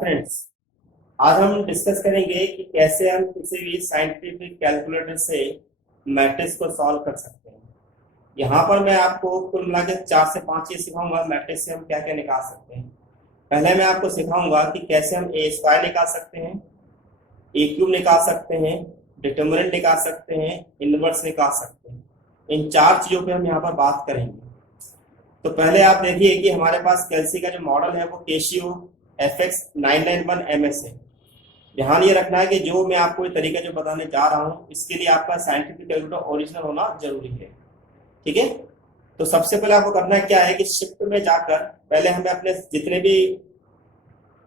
Friends, आज हम discuss करेंगे कि कैसे हम किसी भी साइंटिफिक कैलकुलेटर से मैट्रिक्स को सॉल्व कर सकते हैं। यहाँ पर मैं आपको कुल मिला के 4 से 5 चीज सिखाऊंगा मैट्रिक्स से हम क्या क्या निकाल सकते हैं। पहले मैं आपको सिखाऊंगा कि कैसे हम ए स्क्वायर निकाल सकते हैं, ए क्यूब निकाल सकते हैं, डिटर्मिनेंट निकाल सकते हैं, इनवर्स निकाल सकते हैं। इन 4 चीजों पे हम यहाँ पर बात करेंगे। तो पहले आप देखिए कि हमारे पास कैल्सी का जो मॉडल है वो केशियो FX991MS है। ध्यान ये रखना है कि जो मैं आपको ये तरीका जो बताने जा रहा हूँ इसके लिए आपका साइंटिफिक कैलकुलेटर ओरिजिनल होना जरूरी है। ठीक है, तो सबसे पहले आपको करना क्या है कि शिफ्ट में जाकर पहले हमें अपने जितने भी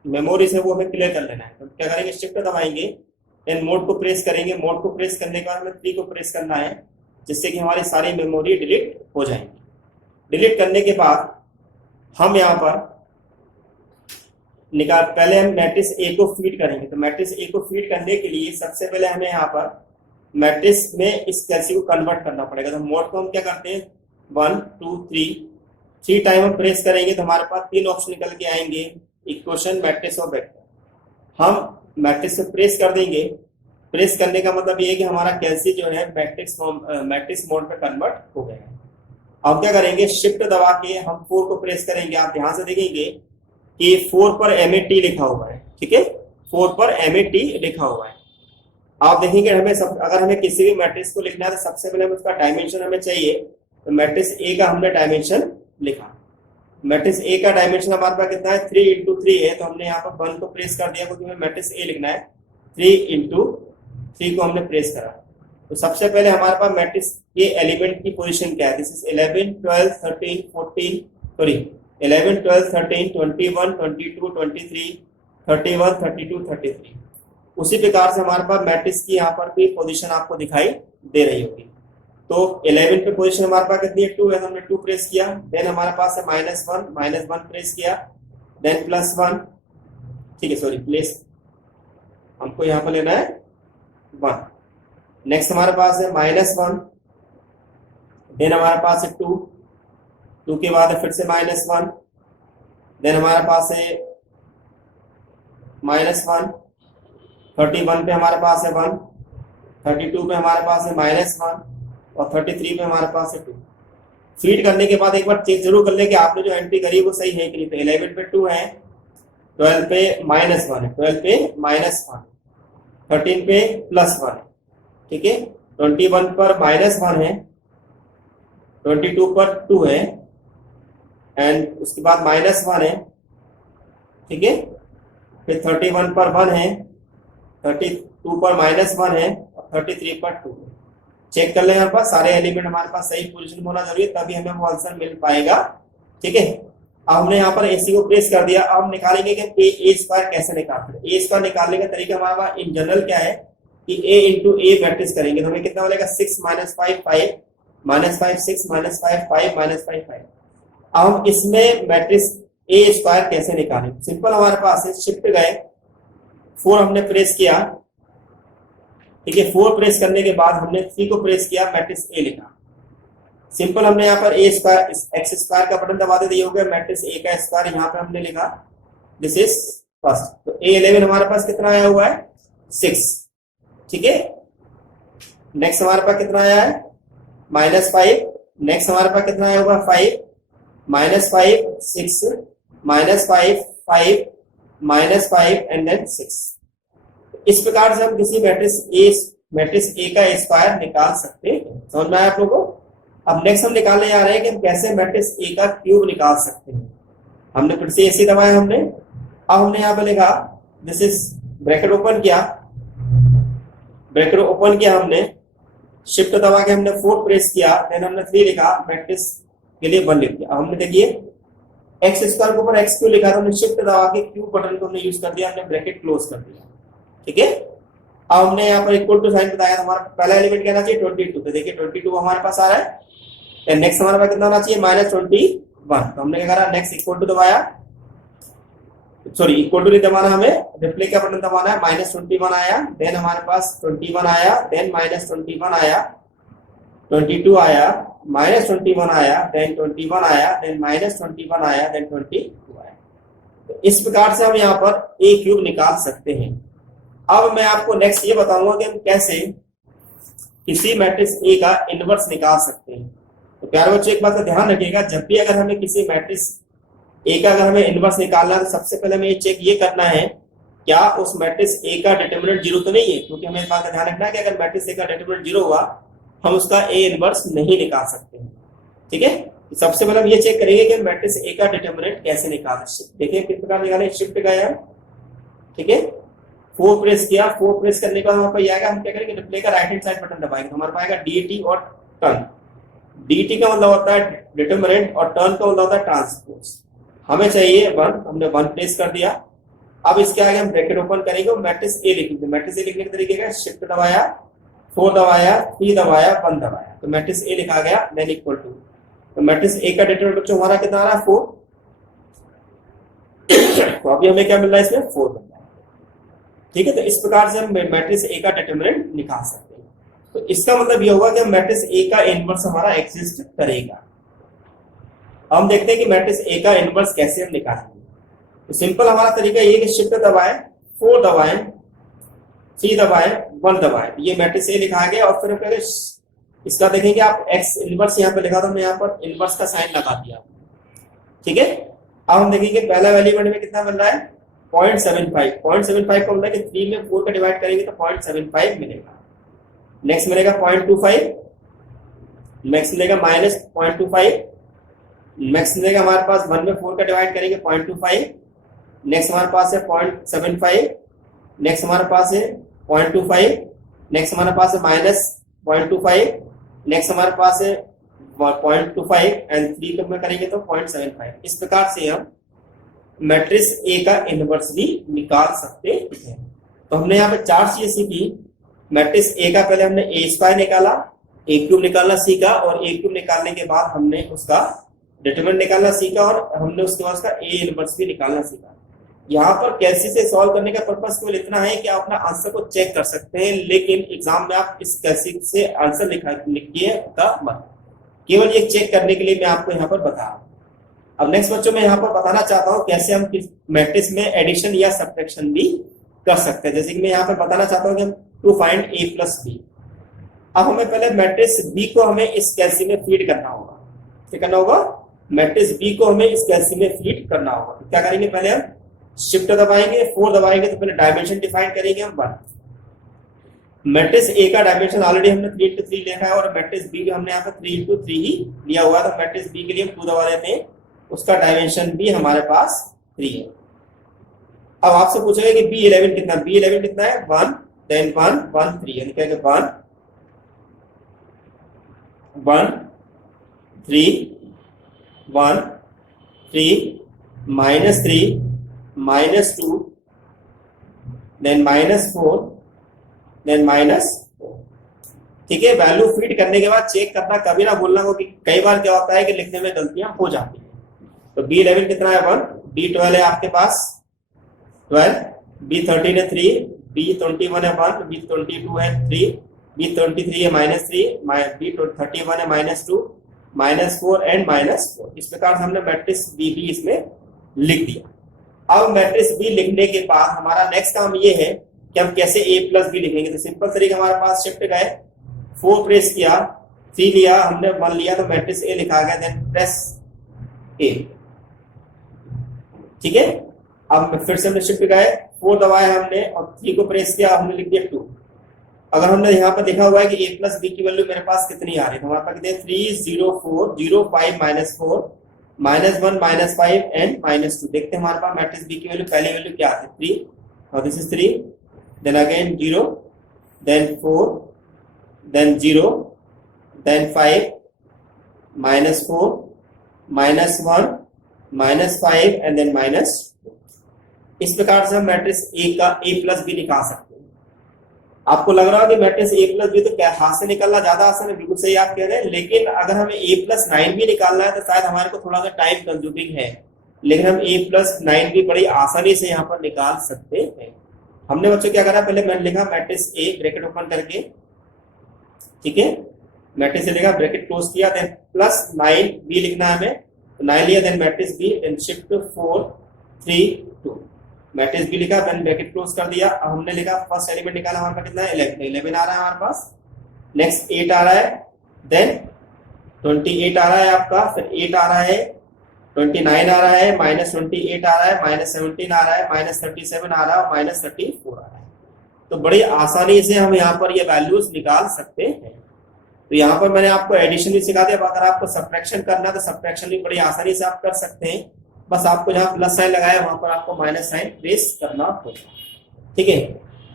मेमोरीज है वो हमें क्लियर कर लेना है। तो क्या करेंगे, शिफ्ट दबाएंगे, देन मोड को प्रेस करेंगे। मोड को प्रेस करने के बाद हमें 3 को प्रेस करना है जिससे कि हमारी सारी मेमोरी डिलीट हो जाएंगी। डिलीट करने के बाद हम यहाँ पर पहले हम मैट्रिक्स ए को फीड करेंगे। तो मैट्रिक्स ए को फीड करने के लिए सबसे पहले हमें यहाँ पर मैट्रिक्स में इस कैल्सी को कन्वर्ट करना पड़ेगा। तो मोड को हम क्या करते हैं 1 2 3 टाइम हम प्रेस करेंगे तो हमारे पास 3 ऑप्शन निकल के आएंगे, इक्वेशन, मैट्रिक्स और वेक्टर। हम मैट्रिक्स को प्रेस कर देंगे। प्रेस करने का मतलब ये है कि हमारा कैल्सी जो है मैट्रिक्स मोड पे कन्वर्ट हो गया है। अब क्या करेंगे, शिफ्ट दबा के हम 4 को प्रेस करेंगे। आप ध्यान से देखेंगे कि 4 पर MAT लिखा हुआ है। ठीक है, 4 पर MAT लिखा हुआ है। आप देखेंगे अगर हमें किसी भी मैट्रिक्स को लिखना है तो सबसे पहले उसका डायमेंशन हमें चाहिए। तो मैट्रिक्स ए का हमने डायमेंशन लिखा। मैट्रिक्स ए का डायमेंशन हमारे पास कितना है, 3 × 3 है। तो हमने यहाँ पर 1 को प्रेस कर दिया क्योंकि हमें मैट्रिक्स ए लिखना है। 3 × 3 को हमने प्रेस करा। तो सबसे पहले हमारे पास मैट्रिक्स के एलिमेंट की पोजीशन क्या है, दिस इज 11 12 13 14 सॉरी 11 12 13 21 22 23 31 32 33। उसी प्रकार से हमारे पास मैट्रिक्स की यहाँ पर भी पोजीशन आपको दिखाई दे रही होगी। तो 11 पे पोजीशन हमारे पास कितनी है, 2 है। हमने 2 प्रेस किया। देन हमारे पास है -1 प्रेस किया, देन +1। ठीक है, सॉरी प्लेस हमको यहाँ पर लेना है 1। नेक्स्ट हमारे पास है -1, देन हमारे पास है 2 के बाद फिर से -1, देन हमारे पास है -1, 31 पे हमारे पास है 1, 32 पे हमारे पास है -1 और 33 पे हमारे पास है 2। फीड करने के बाद एक बार चेक जरूर कर ले कि आपने जो एंट्री करी वो सही है कि नहीं। तो 11 पे 2 है, 12 पे -1 है, 12 पे -1, 13 पे +1 है। ठीक है, 21 पर -1 है, 22 पर 2 है एंड उसके बाद -1 है। ठीक है, फिर 31 पर 1 है, 32 पर -1 है और 33 पर 2 है। चेक कर ले, यहाँ पर सारे एलिमेंट हमारे पास सही पोजीशन में होना जरूरी है, तभी हमें वो आंसर मिल पाएगा। ठीक है, अब हमने यहाँ पर AC को प्रेस कर दिया। अब हम निकालेंगे कि ए स्क्वायर कैसे निकालते हैं। ए स्क्वायर निकालने का तरीका हमारे पास इन जनरल क्या है कि A × A मैट्रिक्स करेंगे तो हमें कितना मिलेगा, 6 - 5 5 -5 6 -5 5 -5 5। अब हम इसमें मैट्रिक्स ए स्क्वायर कैसे निकालें। सिंपल, हमारे पास है शिफ्ट गए, 4 हमने प्रेस किया। ठीक है, 4 प्रेस करने के बाद हमने 3 को प्रेस किया, मैट्रिक्स ए लिखा। सिंपल, हमने यहाँ पर X स्क्वायर का बटन दबा दिया, हो गया मैट्रिक्स ए का स्क्वायर। यहाँ पे हमने लिखा दिस इज फर्स्ट। तो A11 हमारे पास कितना आया हुआ है, 6। ठीक है, नेक्स्ट हमारे पास कितना आया है, -5। नेक्स्ट हमारे पास कितना आया हुआ, 5 -5 6 -5 5 -5 एंड देन 6। इस प्रकार से हम किसी मैट्रिक्स ए का स्क्वायर निकाल सकते हैं। समझ में आया आप लोगों को। अब नेक्स्ट हम निकालने जा रहे हैं कि हम कैसे मैट्रिक्स ए का क्यूब निकाल सकते हैं। हमने फिर से AC दबाया हमने। अब हमने यहाँ पे लिखा दिस इज ब्रैकेट ओपन किया, हमने शिफ्ट दबा के हमने 4 प्रेस किया, देन हमने 3 लिखा, मैट्रिक्स के लिए 1 लिख दिया। अब हमने देखिए एक्स स्क्वायर के ऊपर x क्यूब लिखा, तो हमने शिफ्ट दबा के क्यूब बटन को हमने यूज कर दिया, हमने ब्रैकेट क्लोज कर दिया। ठीक है, अब हमने यहाँ पर इक्वल टू साइन बताया, हमारा पहला एलिमेंट कहना चाहिए 22। तो देखिए 22 हमारे पास आ रहा है। नेक्स्ट हमारे पास कितना होना चाहिए, -21। तो हमने क्या करा, नेक्स्ट इक्वल टू दबाया, सॉरी इक्वल टू नहीं दबाना, हमें रिप्ले का बटन दबाना है। -21 आया, देन हमारे पास 21 आया, देन -21 आया, 22 आया, -21 आया, देन 21 आया, देन -21 आया, देन 22 आया। तो इस प्रकार से हम यहाँ पर ए क्यूब निकाल सकते हैं। अब मैं आपको नेक्स्ट ये बताऊंगा कि हम कैसे किसी मैट्रिक्स ए का इनवर्स निकाल सकते हैं। तो प्यारे बच्चों, एक बात का ध्यान रखिएगा, जब भी अगर हमें किसी मैट्रिक्स ए का अगर हमें इनवर्स निकालना है तो सबसे पहले हमें चेक ये करना है क्या उस मैट्रिक्स ए का डिटरमिनेंट जीरो तो नहीं है, क्योंकि हमें इस बात का ध्यान रखना है कि अगर मैट्रिक्स ए का डिटरमिनेंट जीरो हुआ हम उसका ए इनवर्स नहीं निकाल सकते हैं। ठीक है, तो सबसे पहले हम ये चेक करेंगे कि मैट्रिक्स ए का डिटरमिनेंट कैसे निकालें। देखिए किस प्रकार निकालें, शिफ्ट गए हम, ठीक है, 4 प्रेस किया, 4 प्रेस करने के बाद हमारे पास आएगा, हम क्या करेंगे, डिस्प्ले का राइट हैंड साइड बटन दबाएंगे तो हमारे पास आएगा dt और टर्न। dt का मतलब होता है डिटरमिनेंट और टर्न का मतलब होता है ट्रांसपोज। हमें चाहिए 1, हमने 1 प्रेस कर दिया। अब इसके आगे हम ब्रैकेट ओपन करेंगे और मैट्रिक्स ए लिखेंगे। मैट्रिक्स ए लिखने के तरीके का शिफ्ट दबाया, 4 दबाया, 3 दबाया, 1 दबाया, तो मैट्रिक्स ए लिखा गया, देन इक्वल टू, तो मैट्रिक्स ए का डिटरमिनेंट बच्चों हमारा कितना आ रहा है, 4। तो अभी हमें क्या मिल रहा है, इसमें 4 मिल रहा है। ठीक है, तो इस प्रकार से हम मैट्रिक्स ए का डिटरमिनेंट निकाल सकते हैं। तो इसका मतलब ये होगा कि हम मैट्रिक्स ए का इनवर्स हमारा एग्जिस्ट करेगा। हम देखते हैं कि मैट्रिक्स ए का इनवर्स कैसे हम निकालेंगे। तो सिंपल हमारा तरीका ये कि शिफ्ट दबाएं, 4 दबाएं, 3 दबाएं, 1 दबाएं, ये मैट्रिक्स ए लिखा गया। और फिर पहले इसका देखेंगे आप एक्स इनवर्स यहाँ पे लिखा था, हमने यहाँ पर इनवर्स का साइन लगा दिया। ठीक है, अब हम देखेंगे पहला एलिमेंट में कितना मिल रहा है, 0.75। 0.75 का मतलब कि 3 में 4 का डिवाइड करेंगे तो 0.75 मिलेगा। नेक्स्ट मिलेगा 0.25, नेक्स्ट मिलेगा -0.25, नेक्स्ट मिलेगा हमारे पास 1 में 4 का डिवाइड करेंगे 0.25, नेक्स्ट हमारे पास है 0.75, नेक्स्ट हमारे पास है 0.25, नेक्स्ट हमारे पास है -0.25, नेक्स्ट हमारे पास है 0.25 एंड 3 कम में करेंगे तो 0.75। इस प्रकार से हम मैट्रिक्स ए का इनवर्स भी निकाल सकते हैं। तो हमने यहाँ पे 4 चीजें सीखी। मैट्रिक्स ए का पहले हमने ए स्क्वायर निकाला, ए क्यूब निकालना सीखा, और ए क्यूब निकालने के बाद हमने उसका डिटरमिनेंट निकालना सीखा, और हमने उसके बाद उसका ए इनवर्स भी निकालना सीखा। यहाँ पर कैसे से सॉल्व करने का पर्पस केवल इतना है कि आप अपना आंसर को चेक कर सकते हैं, लेकिन एग्जाम में आप इस कैसे से आंसर लिखिए का मत, केवल ये चेक करने के लिए मैं आपको यहाँ पर बता रहा हूँ। अब नेक्स्ट बच्चों मैं यहाँ पर बताना चाहता हूँ कैसे हम मैट्रिक्स में एडिशन या सब्ट्रैक्शन भी कर सकते हैं। जैसे कि मैं यहाँ पर बताना चाहता हूँ कि to find a plus b। अब हमें पहले मैट्रिक्स b को हमें इस कैलसी में फीड करना होगा। क्या करना होगा, मैट्रिक्स b को हमें इस कैलसी में फीड करना होगा। तो क्या करेंगे, पहले हम शिफ्ट दबाएंगे, 4 दबाएंगे तो पहले डायमेंशन डिफाइन करेंगे हम 1। मैट्रिक्स ए का डायमेंशन ऑलरेडी हमने 3x3 लिखा है, और मैट्रिक्स बी हमने यहाँ पर 3x3 ही लिया हुआ है। तो मैट्रिक्स बी के लिए हम 2 दबा देते हैं, उसका डायमेंशन भी हमारे पास 3 है। अब आपसे पूछेगा कि B11 कितना, B11 कितना है, 1 देन 1 1 3, यानी क्या 1 1 3 1 3 -3 -2 देन -4 देन -4। ठीक है, वैल्यू फीड करने के बाद चेक करना कभी ना भूलना हो, कि कई बार क्या होता है कि लिखने में गलतियां हो जाती है। तो B11 कितना है 1, B12 है आपके पास 12, B13 है 3, B21 है 1, B22 है 3, B23 है -3, B31 है -2, -4 एंड -4। इस प्रकार से हमने मैट्रिक्स बी भी इसमें लिख दिया। अब मैट्रिक्स बी लिखने के बाद हमारा नेक्स्ट काम ये है कि हम कैसे a प्लस बी लिखेंगे। तो सिंपल तरीका हमारे पास शिफ्ट गए, 4 प्रेस किया, 3 लिया, हमने 1 लिया तो मैट्रिक्स ए लिखा गया, देन प्रेस ए। ठीक है, अब फिर से हमने शिफ्ट गए, 4 दबाया हमने और 3 को प्रेस किया, हमने लिख दिया 2। अगर हमने यहाँ पर लिखा हुआ है कि a प्लस बी की वैल्यू मेरे पास कितनी आ रही है, तो हमारे पास कितने 3 0 4 0 5 -4 -1 -5 एंड -2। देखते हैं हमारे पास मैट्रिक्स बी की वैल्यू, पहली वैल्यू क्या आती है 3, और this is 3, then again 0, then 4, then 0, then 5 -4 -1 -5 and then -2। इस प्रकार से हम मैट्रिक्स ए का a प्लस बी निकाल सकते हैं। आपको लग रहा है कि मैट्रिक्स a प्लस बी तो क्या हाथ से निकालना ज्यादा आसान है, बिल्कुल सही आप कह रहे हैं, लेकिन अगर हमें a प्लस 9 भी निकालना है तो शायद हमारे को थोड़ा सा टाइम कंज्यूमिंग है, लेकिन हम a प्लस 9 भी बड़ी आसानी से यहाँ पर निकाल सकते हैं। हमने बच्चों क्या करा, पहले मैंने लिखा मैट्रिक्स ए ब्रैकेट ओपन करके, ठीक है, मैट्रिक्स ए लिखा ब्रैकेट क्लोज किया, देन प्लस 9 बी लिखना है हमें, तो 9 लिया, then matrix B, then shift 4 3 2 matrix भी लिखा, देन ब्रैकेट क्लोज कर दिया। अब हमने लिखा फर्स्ट एलिमेंट निकाला हमारे पास कितना है 11 आ रहा है हमारे पास, नेक्स्ट 8 आ रहा है, देन 28 आ रहा है आपका, फिर 8 आ रहा है, 29 आ रहा है, -28 आ रहा है, -17 आ रहा है, -37 आ रहा है और -34 आ रहा है। तो बड़ी आसानी से हम यहाँ पर ये वैल्यूज निकाल सकते हैं। तो यहाँ पर मैंने आपको एडिशन भी सिखा दिया, अगर आपको सब्ट्रैक्शन करना है तो सब्ट्रैक्शन भी बड़ी आसानी से आप कर सकते हैं। बस आपको जहाँ प्लस साइन लगाया वहां पर आपको माइनस साइन प्लेस करना होगा, ठीक है।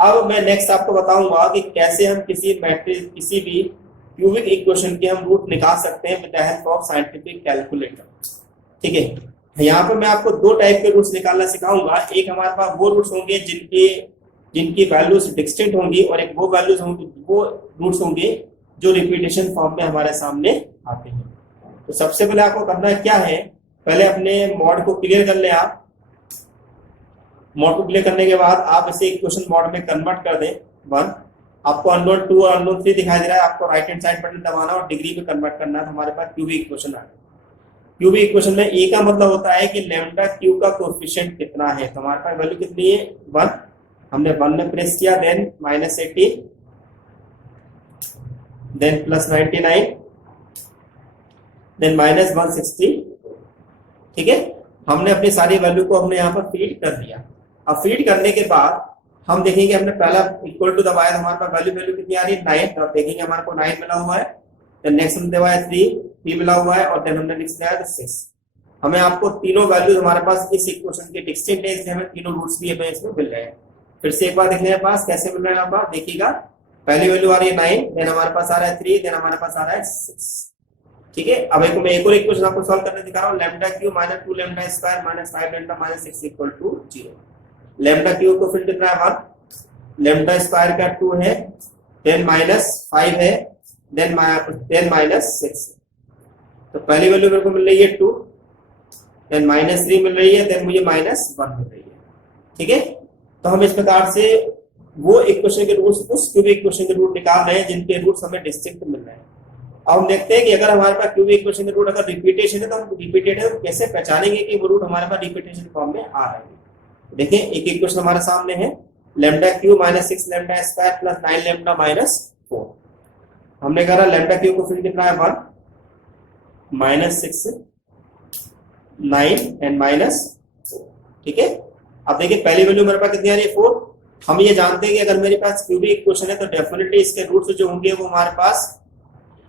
अब मैं नेक्स्ट आपको बताऊंगा कि कैसे हम किसी मैट्रिक्स किसी भी क्यूबिक इक्वेशन के हम रूट निकाल सकते हैं with the help of scientific calculator, ठीक है। यहाँ पर मैं आपको दो टाइप के रूट्स निकालना सिखाऊंगा। एक हमारे पास वो रूट्स होंगे जिनकी वैल्यूज डिस्टिंक्ट होंगी, और एक वो वैल्यूज होंगी, वो रूट्स होंगे जो रिपीटेशन फॉर्म में हमारे सामने आते हैं। तो सबसे पहले आपको करना क्या है, पहले अपने मॉड को क्लियर कर ले आप। मॉड को क्लियर करने के बाद आप इसे इक्वेशन मॉड में कन्वर्ट कर दें 1। आपको अननोन 2 और अननोन 3 दिखाई दे रहा है, आपको राइट हैंड साइड बटन दबाना और डिग्री में कन्वर्ट करना है। तो हमारे पास क्यूबिक इक्वेशन आ गया। क्यूबिक इक्वेशन में ए का मतलब होता है कि लैम्डा क्यू का कोएफिशिएंट कितना है। तो हमारे पास वैल्यू कितनी है 1, हमने 1 में प्रेस किया, देन -18, देन +99, देन -160, ठीक है। हमने अपनी सारी वैल्यू को हमने यहाँ पर फीड कर दिया। अब फीड करने के बाद हम देखेंगे, हमने पहला इक्वल टू दबाया तो हमारे पास वैल्यू कितनी आ रही है 9। तो आप देखेंगे हमारे को 9 मिला हुआ है, देन नेक्स्ट हमने दबाया 3 मिला हुआ है, और देन हमने नेक्स्ट दबाया 6। हमें आपको तीनों वैल्यूज हमारे पास इस इक्वेशन के डिस्टिंक्ट है, इसलिए हमें तीनों रूट्स भी हमें इसमें मिल रहे हैं। फिर से एक बार देखने के पास कैसे मिल रहे हैं, आप देखिएगा। पहली वैल्यू आ रही है 9, देन हमारे पास आ रहा है 3, देन हमारे पास आ रहा है 6, ठीक है। अब मैं एक और इक्वेशन आपको सॉल्व करने दिखा रहा हूँ। Lambda cube -2 lambda square -5 lambda -6 equal to 0। Lambda cube को फिर कितना है 1, लैम्डा स्क्वायर का 2 है, देन -5 है, देन -6। तो पहली वैल्यू मेरे को मिल रही है 2, देन -3 मिल रही है, देन मुझे -1 मिल रही है, ठीक है। तो हम इस प्रकार से वो इक्वेशन के रूट्स, उस क्यूबिक इक्वेशन के रूट निकाल रहे हैं जिनके रूट्स हमें डिस्टिंक्ट मिल रहे हैं। अब हम देखते हैं कि अगर हमारे पास क्यूबिक इक्वेशन के रूट अगर रिपीटेशन है तो हम रिपीटेड है तो कैसे पहचानेंगे कि वो रूट हमारे पास रिपीटेशन फॉर्म में आ रहे हैं। देखिए एक इक्वेशन हमारे सामने है, lambda Q -6 lambda square plus 9 lambda -4। हमने कहा लैम्डा क्यू को फिर कितना है 1, -6 9 एंड -4, ठीक है। अब देखिए पहली वैल्यू मेरे पास कितनी आ रही है 4। हम ये जानते हैं कि अगर मेरे पास क्यूबिक इक्वेशन है तो डेफिनेटली इसके रूट्स जो होंगे वो हमारे पास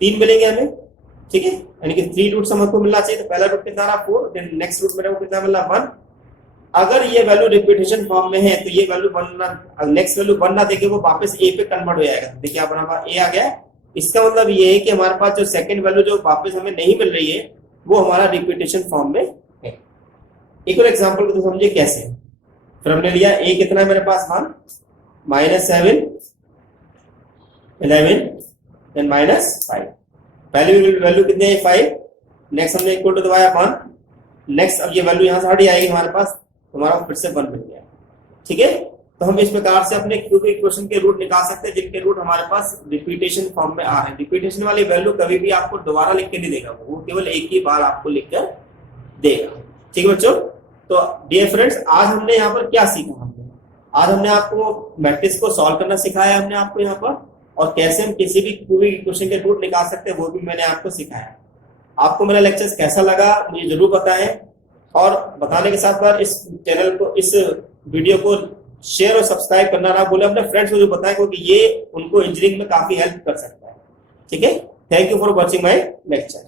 3 मिलेंगे हमें, ठीक है। यानी कि 3 रूट्स हमको मिलना चाहिए। तो पहला रूट कितना रहा 4, देन नेक्स्ट रूट मेरे को कितना मिला 1। अगर ये वैल्यू रिपीटेशन फॉर्म में है तो ये वैल्यू बनना, नेक्स्ट वैल्यू बनना देखिए वो वापस ए पे कन्वर्ट हो जाएगा। देखिए आप हमारे पास ए आ गया। इसका मतलब ये है कि हमारे पास जो सेकंड वैल्यू जो वापस हमें नहीं मिल रही है वो हमारा रिपीटेशन फॉर्म में है। एक और एग्जांपल को तो समझिए कैसे। फिर हमने लिया ए कितना है मेरे पास 1, -7 11 देन -5। पहली वैल्यू कितनी है 5, नेक्स्ट हमने इक्वल टू दबाया 1, नेक्स्ट अब ये वैल्यू यहां से हट जाएगी हमारे पास, हमारा फिर से 1 मिल गया, ठीक है। तो हम इस प्रकार से अपने क्यूबिक इक्वेशन के रूट निकाल सकते हैं जिनके रूट हमारे पास रिपीटेशन फॉर्म में आ रहे हैं। रिपीटेशन वाली वैल्यू कभी भी आपको दोबारा लिख के नहीं देगा, वो केवल एक ही बार आपको लिख कर देगा, ठीक है बच्चों। तो डियर फ्रेंड्स, आज हमने यहाँ पर क्या सीखा, आज हमने आपको मैट्रिक्स को सॉल्व करना सिखाया हमने आपको यहाँ पर, और कैसे हम किसी भी क्यूबिक इक्वेशन के रूट निकाल सकते हैं वो भी मैंने आपको सिखाया। आपको मेरा लेक्चर कैसा लगा मुझे जरूर बताएं, और बताने के साथ साथ इस चैनल को, इस वीडियो को शेयर और सब्सक्राइब करना ना भूलें। अपने फ्रेंड्स को जो बताएं क्योंकि ये उनको इंजीनियरिंग में काफी हेल्प कर सकता है, ठीक है। Thank you for watching my lecture.